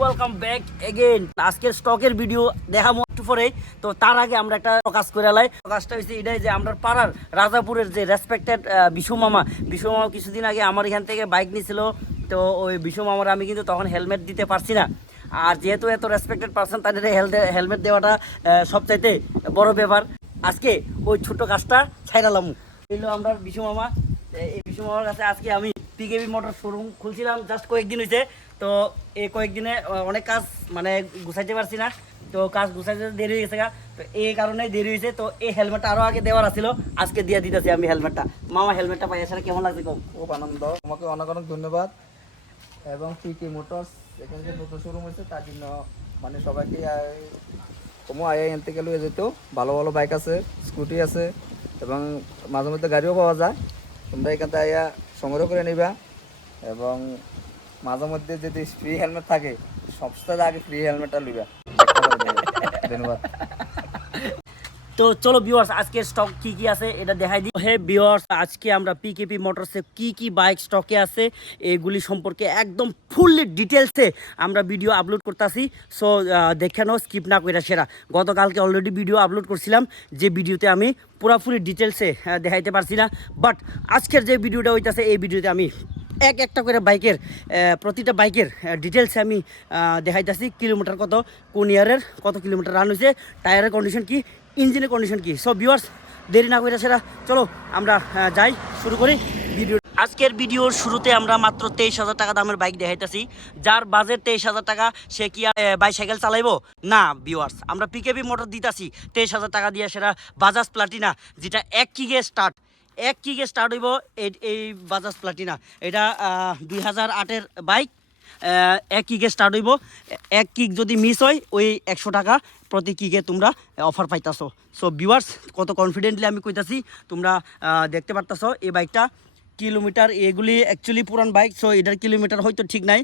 Welcome back again আজকের স্টকের video দেখাবো একটু পরে। তো তার আগে আমরা একটা কাজ করে লাই। কাজটা হচ্ছে এটাই যে আমরা পাড়ার রাজাপুরের যে রেসপেক্টেড বিশু মামা। বিশু মামা কিছুদিন আগে আমার এখান থেকে বাইক নিয়েছিল তো ওই বিশু মামার আমি কিন্তু তখন হেলমেট দিতে পারছি না। আর যেহেতু এত রেসপেক্টেড পার্সন তাদের হেলমেট দেওয়াটা সবচাইতে বড় ব্যাপার। আজকে ওই ছোট কাজটা ছাইরালাম এলো আমরা বিশু মামা। এই বিশু মামার কাছে আজকে আমি পিকেবি মোটর শোরুম খুলছিলাম জাস্ট কয়েকদিন হয়েছে তো এই কয়েকদিনে অনেক কাজ মানে গুছাইতে পারছি না। তো কাজ গুছাইতে দেরি হয়ে গেছে তো এই কারণে দেরি হয়েছে তো এই হেলমেটটা আরও আগে দেওয়ার আছিল। আজকে দিয়ে দিতেছি আমি হেলমেটটা মামা হেলমেটটা পাই আসলে কেমন লাগছে খুব আনন্দ। তোমাকে অনেক অনেক ধন্যবাদ। এবং পিকে মোটরস এখানে যে নতুন শোরুম হয়েছে, তার জন্য মানে সবাইকে কমো আয়া এন থেকে লয়ে যেত। ভালো ভালো বাইক আছে স্কুটি আছে, এবং মাঝে মধ্যে গাড়িও পাওয়া যায়। তোমরা এখান থেকে আয়া সংগ্রহ করে নিবা। এবং মাঝে মধ্যে যদি ফ্রি হেলমেট থাকে সবসময় আগে ফ্রি হেলমেটটা লইবা। ধন্যবাদ। তো চলো ভিউয়ার্স আজকের স্টক কি কি আছে এটা দেখাই দিই। হে ভিউয়ার্স আজকে আমরা পিকেপি মোটরসে কি কি বাইক স্টকে আছে, এগুলি সম্পর্কে একদম ফুললি ডিটেলসে আমরা ভিডিও আপলোড করতেছি। সো দেখে নাও স্কিপ না করে সেরা। গতকালকে অলরেডি ভিডিও আপলোড করছিলাম, যে ভিডিওতে আমি পুরোপুরি ডিটেলসে দেখাইতে পারছি না। বাট আজকের যে ভিডিওটা হইতাছে, এই ভিডিওতে আমি এক একটা করে বাইকের প্রতিটা বাইকের ডিটেলসে আমি দেখাইতেছি। কিলোমিটার কত, কোন ইয়ারের কত কিলোমিটার রান হয়েছে টায়ারের কন্ডিশন কি ইঞ্জিনের কন্ডিশন কি? সব ভিউয়ার্স দেরি না করে সেটা চলো, আমরা যাই, শুরু করি ভিডিও আজকের ভিডিওর শুরুতে আমরা মাত্র তেইশ হাজার টাকা দামের বাইক দেখাইতেছি। যার বাজেট তেইশ হাজার টাকা, সে কি বাইসাইকেল চালাইবো? না ভিউয়ার্স আমরা পিকেবি মোটর দিতাছি। তেইশ হাজার টাকা দিয়ে সেটা বাজাজ প্লাটিনা যেটা এক কিগে স্টার্ট এক কিকে স্টার্ট হইব এই বাজাজ প্লাটিনা এটা দুই হাজার আটের বাইক এক কিকে স্টার্ট হইব। এক কিক যদি মিস হয়, ওই একশো টাকা। প্রতি কিকে তোমরা অফার পাইতাছো। সো ভিউয়ার্স কত কনফিডেন্টলি আমি কইতাছি, তোমরা দেখতে পারতাছো, এই বাইকটা কিলোমিটার এগুলি অ্যাকচুয়ালি পুরান বাইক সো এটার কিলোমিটার হয়তো ঠিক নাই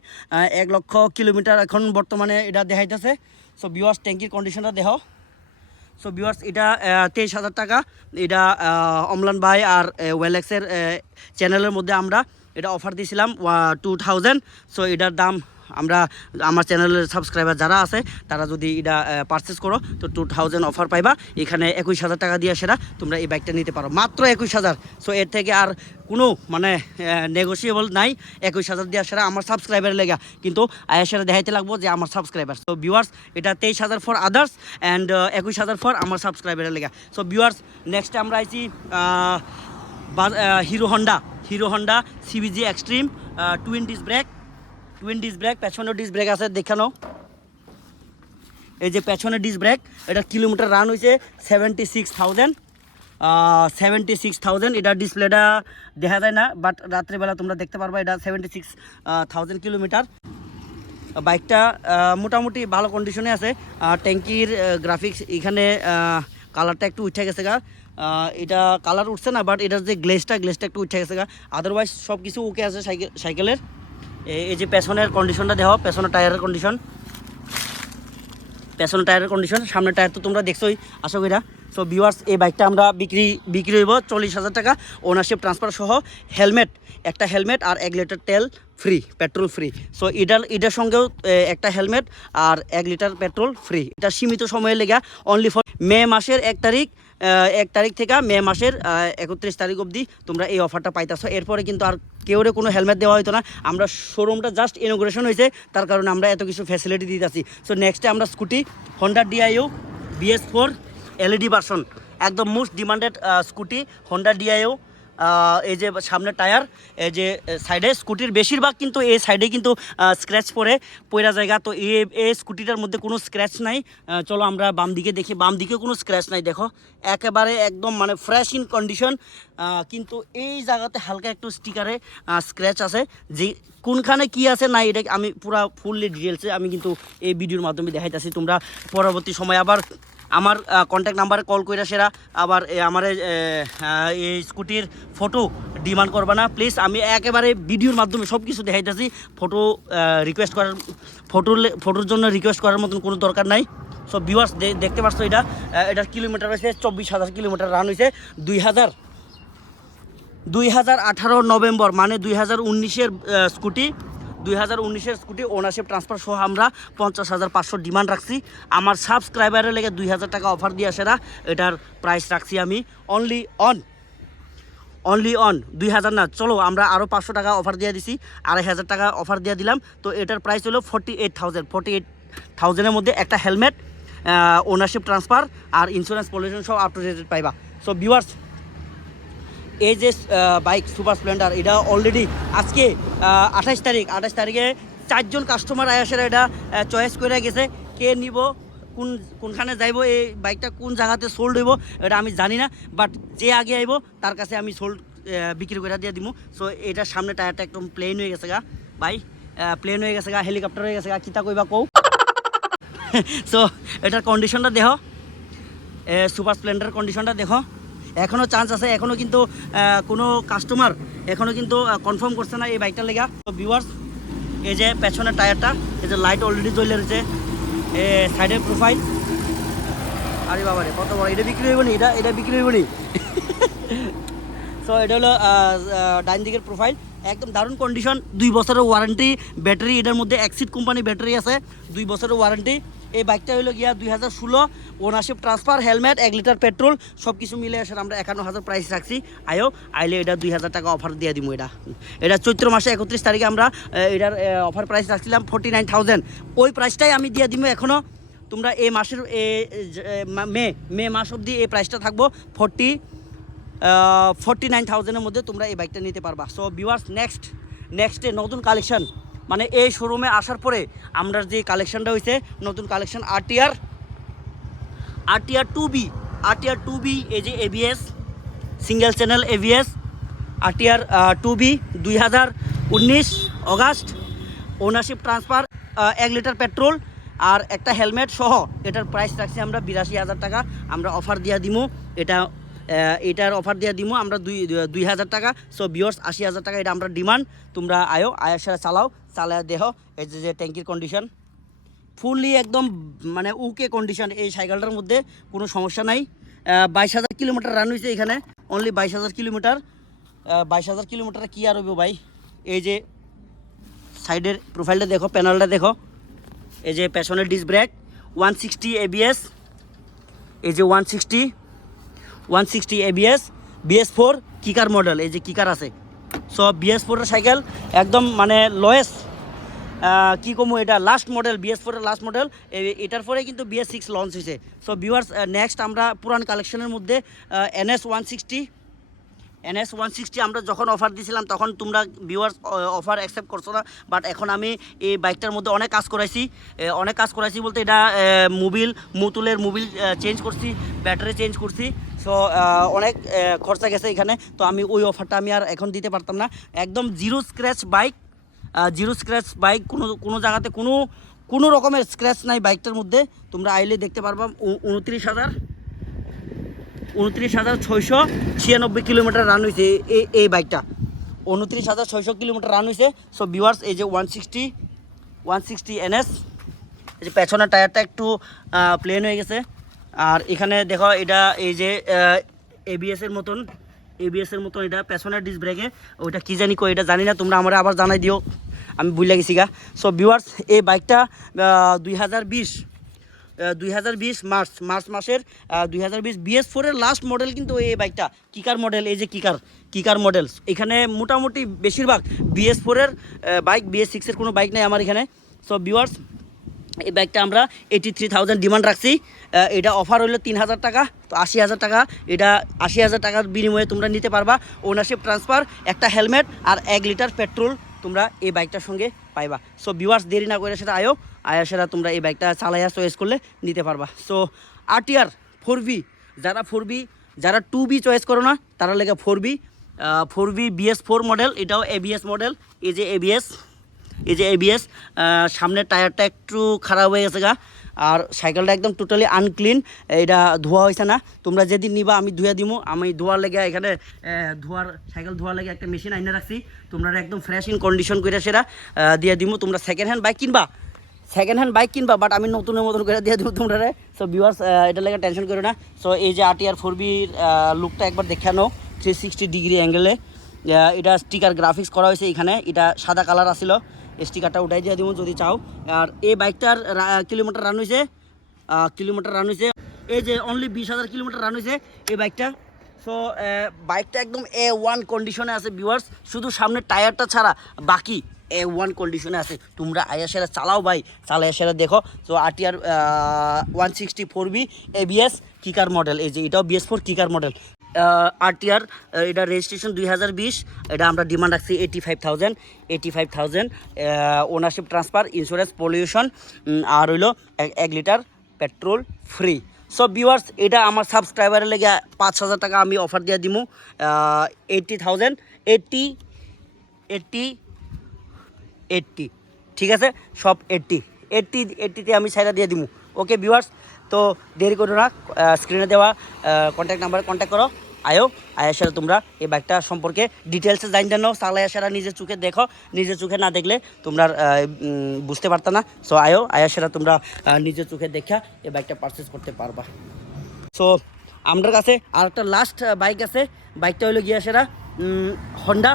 এক লক্ষ কিলোমিটার এখন বর্তমানে এটা দেখাইতেছে। সো ভিউয়ার্স ট্যাঙ্কির কন্ডিশনটা দেখাও। সো ভিউয়ার্স এটা তেইশ হাজার টাকা। এটা অমলান ভাই আর ওয়েলেক্সের চ্যানেলের মধ্যে আমরা এটা অফার দিয়েছিলাম টু থাউজেন্ড সো এটার দাম আমরা আমার চ্যানেলের সাবস্ক্রাইবার যারা আছে, তারা যদি এটা পারচেস করো, তো টু থাউজেন্ড অফার পাইবা। এখানে একুশ হাজার টাকা দিয়ে সেরা, তোমরা এই বাইকটা নিতে পারো। মাত্র একুশ হাজার। সো এর থেকে আর কোনো মানে নেগোসিয়েবল নাই। একুশ হাজার দিয়ে সেরা আমার সাবস্ক্রাইবারের লেগা। কিন্তু আয়াসেরা দেখাইতে লাগবো যে আমার সাবস্ক্রাইবার সো ভিউয়ার্স এটা তেইশ হাজার ফর আদার্স অ্যান্ড একুশ হাজার ফর আমার সাবস্ক্রাইবারের লেগা। সো ভিউয়ার্স নেক্সটে আমরা আইছি Hero Honda. Hero Honda CBZ Xtreme twin disc brake twin disc brake পেছনে ডিস ব্রেক আছে দেখানো এই যে পেছনে ডিস ব্রেক এটা কিলোমিটার রান হয়েছে seventy six thousand seventy six thousand এটা ডিসপ্লেটা দেখা যায় না বাট রাত্রেবেলা তোমরা দেখতে পারবা এটা সেভেন্টি সিক্স থাউজেন্ড কিলোমিটার। বাইকটা মোটামুটি ভালো কন্ডিশনে আছে ট্যাঙ্কির গ্রাফিক্স এখানে কালারটা একটু উঠে গেছে গা। এটা কালার উঠছে না বাট এটার যে গ্লেসটা গ্লেসটা একটু উঠে গেছে গা। আদারওয়াইজ সব কিছু ওকে আছে সাইকেল, সাইকেলের। এই যে পেছনের কন্ডিশনটা দেখো, পেছনের টায়ারের কন্ডিশন পেছনের টায়ারের কন্ডিশন সামনের টায়ার তো তোমরা দেখছোই, আশা করি সো ভিউয়ার্স এই বাইকটা আমরা বিক্রি বিক্রি হইব চল্লিশ হাজার টাকা। ওনারশিপ ট্রান্সফার সহ হেলমেট একটা হেলমেট আর এক লিটার তেল ফ্রি পেট্রোল ফ্রি সো এটার এটার সঙ্গেও একটা হেলমেট আর এক লিটার পেট্রোল ফ্রি এটা সীমিত সময়ের লেগে অনলি ফর মে মাসের এক তারিখ এক তারিখ থেকে মে মাসের একত্রিশ তারিখ অবধি তোমরা এই অফারটা পাইতেছো। এরপরে কিন্তু আর কেউরে কোনো হেলমেট দেওয়া হতো না। আমরা শোরুমটা জাস্ট ইনোগ্রেশন হয়েছে তার কারণে আমরা এত কিছু ফ্যাসিলিটি দিতেছি। সো নেক্সটে আমরা scooty Honda Dio BS four LED version একদম most demanded scooty Honda Dio এই যে সামনে টায়ার এই যে সাইডে স্কুটির বেশিরভাগ কিন্তু এই সাইডে কিন্তু স্ক্র্যাচ পড়ে পয়রা জায়গা। তো এই এই স্কুটিটার মধ্যে কোনো স্ক্র্যাচ নাই। চলো আমরা বাম দিকে দেখি। বাম দিকে কোনো স্ক্র্যাচ নাই, দেখো। একেবারে একদম মানে ফ্রেশ ইন কন্ডিশন কিন্তু এই জায়গাতে হালকা একটু স্টিকারে স্ক্র্যাচ আছে। যে কোনখানে কি আছে না এটা আমি পুরা ফুললি ডিটেলসে আমি কিন্তু এই ভিডিওর মাধ্যমে দেখাইতেছি। তোমরা পরবর্তী সময় আবার আমার কন্ট্যাক্ট নাম্বারে কল করে সেরা। আবার আমার এই স্কুটির ফটো ডিমান্ড করবে না। প্লিজ আমি একেবারে ভিডিওর মাধ্যমে সব কিছু দেখাইতেছি ফটো রিকোয়েস্ট করার ফটো ফটোর জন্য রিকোয়েস্ট করার মতন কোনো দরকার নাই। সো ভিউয়ার্স দেখতে পাচ্ছ এটা? এটার কিলোমিটার হয়েছে চব্বিশ হাজার কিলোমিটার রান হয়েছে দুই হাজার দুই হাজার আঠারো নভেম্বর মানে দুই হাজার উনিশের স্কুটি। দুই হাজার উনিশের স্কুটি ওনারশিপ ট্রান্সফার সহ আমরা পঞ্চাশ হাজার পাঁচশো ডিমান্ড রাখছি। আমার সাবস্ক্রাইবারের লেগে দুই হাজার টাকা অফার দিয়ে আসেরা এটার প্রাইস রাখছি আমি অনলি অন অনলি অন দুই হাজার না, চলো আমরা আরও পাঁচশো টাকা অফার দিয়ে দিছি, আড়াই হাজার টাকা অফার দিয়ে দিলাম। তো এটার প্রাইস হলো forty eight thousand forty eight থাউজেন্ডের মধ্যে একটা হেলমেট ওনারশিপ ট্রান্সফার আর ইন্স্যুরেন্স পলিউশন সব আপ টু ডেট পাইবা। সো ভিউয়ার্স এই যে বাইক সুপার স্প্লেন্ডার এটা অলরেডি আজকে আঠাশ তারিখ। আঠাশ তারিখে চারজন কাস্টমার আয়াসের এটা চয়েস করে গেছে কে নিব, কোন, কোনখানে যাইব, এই বাইকটা কোন জায়গাতে সোল্ড হইব, এটা আমি জানি না বাট যে আগে আইব, তার কাছে আমি সোল্ড বিক্রি করে দিয়ে দিব সো এটার সামনে টায়ারটা একদম প্লেন হয়ে গেছে গা, ভাই প্লেন হয়ে গেছে গা হেলিকপ্টার হয়ে গেছে গা কিতা কইবা কও? সো এটার কন্ডিশনটা দেহ সুপার স্প্লেন্ডার কন্ডিশনটা দেখো। এখনও চান্স আছে এখনও কিন্তু কোনো কাস্টমার এখনও কিন্তু কনফার্ম করছে না এই বাইকটার লেগা। তো ভিউয়ার্স এই যে পেছনের টায়ারটা এই যে লাইট অলরেডি জ্বলে রয়েছে সাইডের প্রোফাইল আরে বাবা রে কত বড়, এটা বিক্রি হইব নি এটা এটা বিক্রি হইব নি সো এটা হলো ডাইন দিকের প্রোফাইল একদম দারুণ কন্ডিশন দুই বছরের ওয়ারেন্টি ব্যাটারি এটার মধ্যে অ্যাক্সিড কোম্পানি ব্যাটারি আছে, দুই বছরের ওয়ারেন্টি এই বাইকটা হলো গিয়া দুই হাজার ষোলো ওনারশিপ ট্রান্সফার হেলমেট এক লিটার পেট্রোল সব কিছু মিলে আসলে আমরা একান্ন হাজার প্রাইস রাখছি। আয়ো আইলে এটা দুই হাজার টাকা অফার দিয়ে দিব এটা। এটা চৈত্র মাসে একত্রিশ তারিখে আমরা এটার অফার প্রাইস রাখছিলাম ফোর্টি নাইন থাউজেন্ড ওই প্রাইসটাই আমি দিয়ে দিব এখনও তোমরা এই মাসের এ, মে মে মাস অবধি এই প্রাইসটা থাকব। ফোর্টি ফোর্টি নাইন থাউজেন্ডের মধ্যে তোমরা এই বাইকটা নিতে পারবা। সো ভিউয়ার্স নেক্সট নেক্সটে নতুন কালেকশন মানে এই শোরুমে আসার পরে আমরা যে কালেকশনটা হয়েছে নতুন collection RTR RTR two V RTR two V এই যে ABS single channel ABS RTR two V দুই হাজার উনিশ অগাস্ট ওনারশিপ ট্রান্সফার এক লিটার পেট্রোল আর একটা হেলমেট সহ এটার প্রাইস রাখছি আমরা বিরাশি হাজার টাকা। আমরা অফার দিয়া দিমু, এটা এটার অফার দিয়া দিমু, আমরা দুই দুই হাজার টাকা। সো বিয়র্স আশি হাজার টাকা, এটা আমরা ডিমান্ড তোমরা আয়ো, আয়ের সাথে চালাও। চালায় দেহ, এই যে যে ট্যাঙ্কির কন্ডিশন ফুললি একদম মানে উকে কন্ডিশন এই সাইকেলটার মধ্যে কোনো সমস্যা নাই। বাইশ হাজার কিলোমিটার রান হয়েছে এখানে অনলি বাইশ হাজার কিলোমিটার। বাইশ হাজার কিলোমিটার কি আর ভাই? এই যে সাইডের প্রোফাইলটা দেখো প্যানেলটা দেখো। এই যে পেছনের disc brake one sixty ABS এই যে one sixty one sixty ABS BS four kicker model এই যে কিকার আছে। সো বিএস ফোরের সাইকেল একদম মানে লোয়েস্ট কি কমু, এটা লাস্ট মডেল বিএস ফোরের লাস্ট মডেল এটার পরে কিন্তু বিএস সিক্স লঞ্চ হয়েছে সো ভিউয়ার্স নেক্সট আমরা পুরান কালেকশনের মধ্যে NS one sixty NS one sixty আমরা যখন অফার দিয়েছিলাম তখন তোমরা ভিউয়ার্স অফার অ্যাকসেপ্ট করছ না। বাট এখন আমি এই বাইকটার মধ্যে অনেক কাজ করাইছি। অনেক কাজ করাইছি বলতে এটা মোবিল মুতুলের মোবিল চেঞ্জ করছি ব্যাটারি চেঞ্জ করছি। সো অনেক খরচা গেছে এখানে। তো আমি ওই অফারটা আমি আর এখন দিতে পারতাম না। একদম zero scratch bike zero scratch bike কোনো কোনো জায়গাতে কোনো কোনো রকমের স্ক্র্যাচ নাই বাইকটার মধ্যে। তোমরা আইলে দেখতে পারবা উনত্রিশ হাজার উনত্রিশ হাজার ছয়শো ছিয়ানব্বই কিলোমিটার রান হয়েছে এই এই বাইকটা উনত্রিশ হাজার ছয়শো কিলোমিটার রান হয়েছে সো ভিউয়ার্স এই যে one sixty one sixty NS এই যে পেছনের টায়ারটা একটু প্লেন হয়ে গেছে। আর এখানে দেখো, এটা এই যে এবিএসের মতন এবিএসের মতন এটা পেছনের ডিস ব্রেকে ওইটা কী জানি কো এটা জানি না, তোমরা আমার আবার জানাই দিও। আমি বুঝলে গেছি গা। সো ভিউয়ার্স এই বাইকটা দুই হাজার বিশ দুই মার্চ মার্চ মাসের দুই হাজার বিশ বিএস ফোরের লাস্ট মডেল কিন্তু এই বাইকটা কিকার মডেল এই যে কিকার কিকার মডেল এখানে মোটামুটি বেশিরভাগ বিএস ফোরের বাইক বিএস সিক্সের কোনো বাইক নেই আমার এখানে। সো ভিউয়ার্স এই বাইকটা আমরা এইটি থ্রি থাউজেন্ড ডিমান্ড রাখছি এটা অফার হলো তিন হাজার টাকা, তো আশি হাজার টাকা। এটা আশি হাজার টাকার বিনিময়ে তোমরা নিতে পারবা। ওনারশিপ ট্রান্সফার একটা হেলমেট আর এক লিটার পেট্রোল তোমরা এই বাইকটার সঙ্গে পাইবা। সো ভিউয়ার্স দেরি না করে সেটা আয়ো। আয়া সেটা তোমরা এই বাইকটা চালাইয়া চয়েস করলে নিতে পারবা। সো আরটিআর ফোর বি যারা ফোর বি যারা টু বি চয়েস করো না, তারা লেগে four V four V BS four model এটাও এবিএস মডেল এই যে এবিএস এই যে এবিএস সামনের টায়ারটা একটু খারাপ হয়ে গেছে গা। আর সাইকেলটা একদম টোটালি আনক্লিন এটা ধোয়া হয়েছে না। তোমরা যেদিন নিবা, আমি ধুয়ে দিমু। আমি ধোয়ার লেগে এখানে ধোয়ার, সাইকেল ধোয়ার লেগে একটা মেশিন আইনে রাখছি। তোমরা একদম ফ্রেশ ইন কন্ডিশন করে সেটা দিয়ে দিমু। তোমরা সেকেন্ড হ্যান্ড বাইক কিনবা। সেকেন্ড হ্যান্ড বাইক কিনবা বাট আমি নতুনের মতন করে দিয়ে দেবো তোমরা সো ভিউয়ার্স এটা লেগে টেনশন করো না। সো এই যে আরটিআর ফোর বির লুকটা একবার দেখে নাও থ্রি সিক্সটি ডিগ্রি অ্যাঙ্গেলে এটা স্টিকার গ্রাফিক্স করা হয়েছে এখানে। এটা সাদা কালার আসিল স্টিকারটা উঠাই দিয়ে দিব যদি চাও। আর এই বাইকটার কিলোমিটার রান হয়েছে কিলোমিটার রান হয়েছে এই যে অনলি বিশ হাজার কিলোমিটার রান হয়েছে এই বাইকটা। সো বাইকটা একদম এ ওয়ান কন্ডিশনে আছে ভিউয়ার্স শুধু সামনের টায়ারটা ছাড়া বাকি এ ওয়ান কন্ডিশনে আছে। তোমরা আয়া সেরা চালাও ভাই চালাই সেরা দেখো। তো RTR one sixty four V এ এবিএস কিকার মডেল এই যে এটাও BS four kicker model RTR এটা রেজিস্ট্রেশন দুই হাজার বিশ, এটা আমরা ডিমান্ড রাখছি eighty five thousand eighty five thousand ownership transfer insurance pollution আর হইল এক- লিটার পেট্রোল ফ্রি সব ভিউয়ার্স এটা আমার সাবস্ক্রাইবারের লেগে পাঁচ হাজার টাকা আমি অফার দিয়ে দিমু eighty thousand eighty eighty eighty ঠিক আছে? সব এইটটি এইটটি এইটটিতে আমি সাইডা দিয়ে দিমু। ওকে ভিউয়ার্স তো দেরি করো না স্ক্রিনে দেওয়া কন্ট্যাক্ট নাম্বারে কন্ট্যাক্ট করো। আয়ো আয়াসারা তোমরা এই বাইকটা সম্পর্কে ডিটেলসে জানি নাও। সালে আয়াসারা নিজের চোখে দেখো, নিজের চোখে না দেখলে তোমরা বুঝতে পারতা না। সো আয়ো আয়াসারা তোমরা নিজের চোখে দেখা এই বাইকটা পারচেস করতে পারবা। সো আমার কাছে আর একটা লাস্ট বাইক আছে। বাইকটা হলো গিয়া সেরা হন্ডা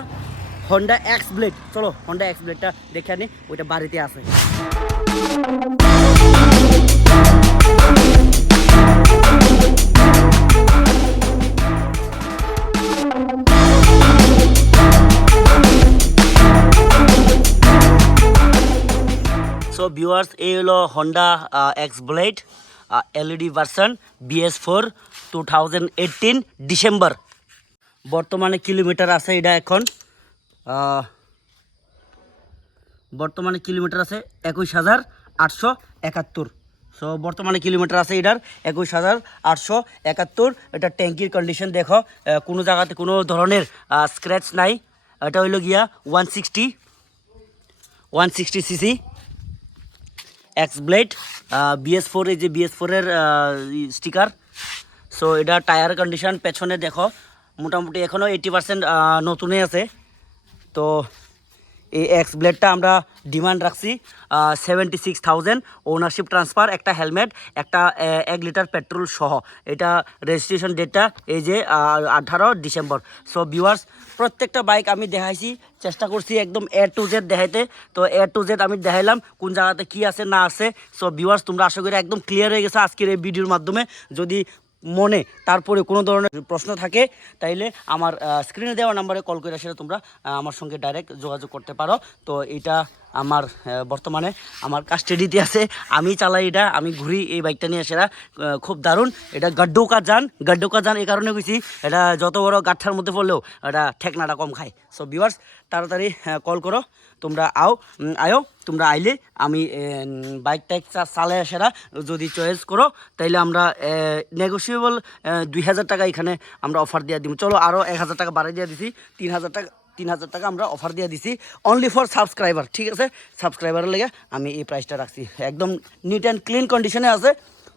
হন্ডা এক্স ব্লেড চলো হন্ডা এক্স ব্লেডটা দেখে আনি ওইটা বাড়িতে আছে। সো ভিউয়ার্স এই হলো Honda X Blade LED version BS four two December বর্তমানে কিলোমিটার আছে এটা এখন বর্তমানে কিলোমিটার আছে একুশ হাজার আটশো একাত্তর। সো বর্তমানে কিলোমিটার আছে এটার একুশ হাজার আটশো একাত্তর। এটা ট্যাঙ্কির কন্ডিশন দেখো কোনো জায়গাতে কোনো ধরনের স্ক্র্যাচ নাই। এটা হইল গিয়া one sixty one sixty CC X Blade BS four এই যে বিএস ফোরের স্টিকার সো এটা টায়ার কন্ডিশন পেছনে দেখো, মোটামুটি এখনও এইটি পার্সেন্ট নতুনই আছে। তো এই এক্স ব্লেডটা আমরা ডিমান্ড রাখছি seventy six thousand ownership transfer একটা হেলমেট একটা এক লিটার পেট্রোল সহ। এটা রেজিস্ট্রেশন ডেটটা এই যে আঠারো ডিসেম্বর। সো ভিউয়ার্স প্রত্যেকটা বাইক আমি দেখাইছি, চেষ্টা করছি একদম এ টু জেড দেখাইতে। তো এ টু জেড আমি দেখাইলাম, কোন জায়গাতে কি আছে, না আছে। সো ভিউয়ার্স তোমরা আশা করি একদম ক্লিয়ার হয়ে গেছে আজকের এই ভিডিওর মাধ্যমে। যদি মনে তারপরে কোনো ধরনের প্রশ্ন থাকে, তাইলে আমার স্ক্রিনে দেওয়া নাম্বারে কল করে সেটা তোমরা আমার সঙ্গে ডাইরেক্ট যোগাযোগ করতে পারো। তো এটা আমার বর্তমানে আমার কাস্টাডিতে আছে। আমি চালাই এটা আমি ঘুরি এই বাইকটা নিয়ে আহ, খুব দারুণ। এটা গাড্ডৌকা যান গাড্ডৌকা যান এই কারণে গেছি এটা যত বড় গাঠার মধ্যে পড়লেও এটা ঠেকনাটা কম খায়। সো ভিউয়ার্স তাড়াতাড়ি কল করো তোমরা আও আয়ো তোমরা আইলে আমি বাইক টাইক চালে সেরা। যদি চয়েস করো তাইলে আমরা নেগোসিয়েবল দুই হাজার টাকা এখানে আমরা অফার দিয়ে দিব চলো আরও এক হাজার টাকা বাড়িয়ে দিয়ে দিছি তিন হাজার টাকা তিন হাজার টাকা আমরা অফার দিয়ে দিছি। অনলি ফর সাবস্ক্রাইবার ঠিক আছে? সাবস্ক্রাইবারের লেগে আমি এই প্রাইসটা রাখছি। একদম নিট অ্যান্ড ক্লিন কন্ডিশনে আছে।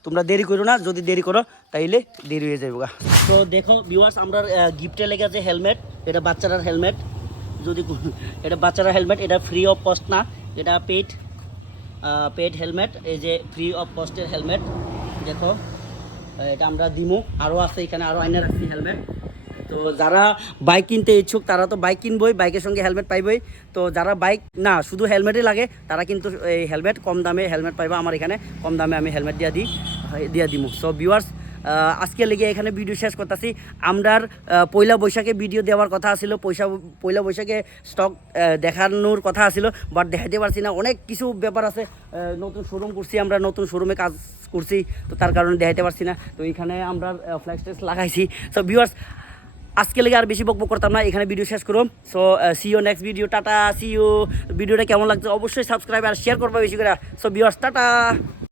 তোমরা দেরি করো না, যদি দেরি করো, তাইলে দেরি হয়ে যাবে তো দেখো ভিউয়ার্স আমরা গিফটে লেগে আছে হেলমেট এটা বাচ্চারার হেলমেট যদি এটা বাচ্চারা হেলমেট এটা ফ্রি অফ কস্ট না। এটা পেড পেড হেলমেট এই যে ফ্রি অফ কস্টের হেলমেট দেখো এটা আমরা দিমু। আরও আছে এখানে আরও আইনা রাখছি হেলমেট তো যারা বাইক কিনতে ইচ্ছুক, তারা তো বাইক কিনবই বাইকের সঙ্গে হেলমেট পাইবই। তো যারা বাইক না, শুধু হেলমেটই লাগে, তারা কিন্তু এই হেলমেট কম দামে হেলমেট পাইবা। আমার এখানে কম দামে আমি হেলমেট দিয়া দিই দিয়া দিমু। সো ভিউয়ার্স আজকে লেগে এখানে ভিডিও শেষ করতেছি। আমরার পয়লা বৈশাখে ভিডিও দেওয়ার কথা ছিল পয়সা পয়লা বৈশাখে স্টক দেখানোর কথা ছিল বাট দেখাতে পারছি না। অনেক কিছু ব্যাপার আছে। নতুন শোরুম করছি, আমরা নতুন শোরুমে কাজ করছি। তো তার কারণে দেখাতে পারছি না। তো এখানে আমরা ফ্ল্যাক্স লাগাইছি। সো ভিউয়ার্স আজকে লেগে আর বেশি বকবক করতাম না, এখানে ভিডিও শেষ করুন so see you next video tata see you ভিডিওটা কেমন লাগছে অবশ্যই সাবস্ক্রাইব আর শেয়ার করব বেশি করে। So viewers tata.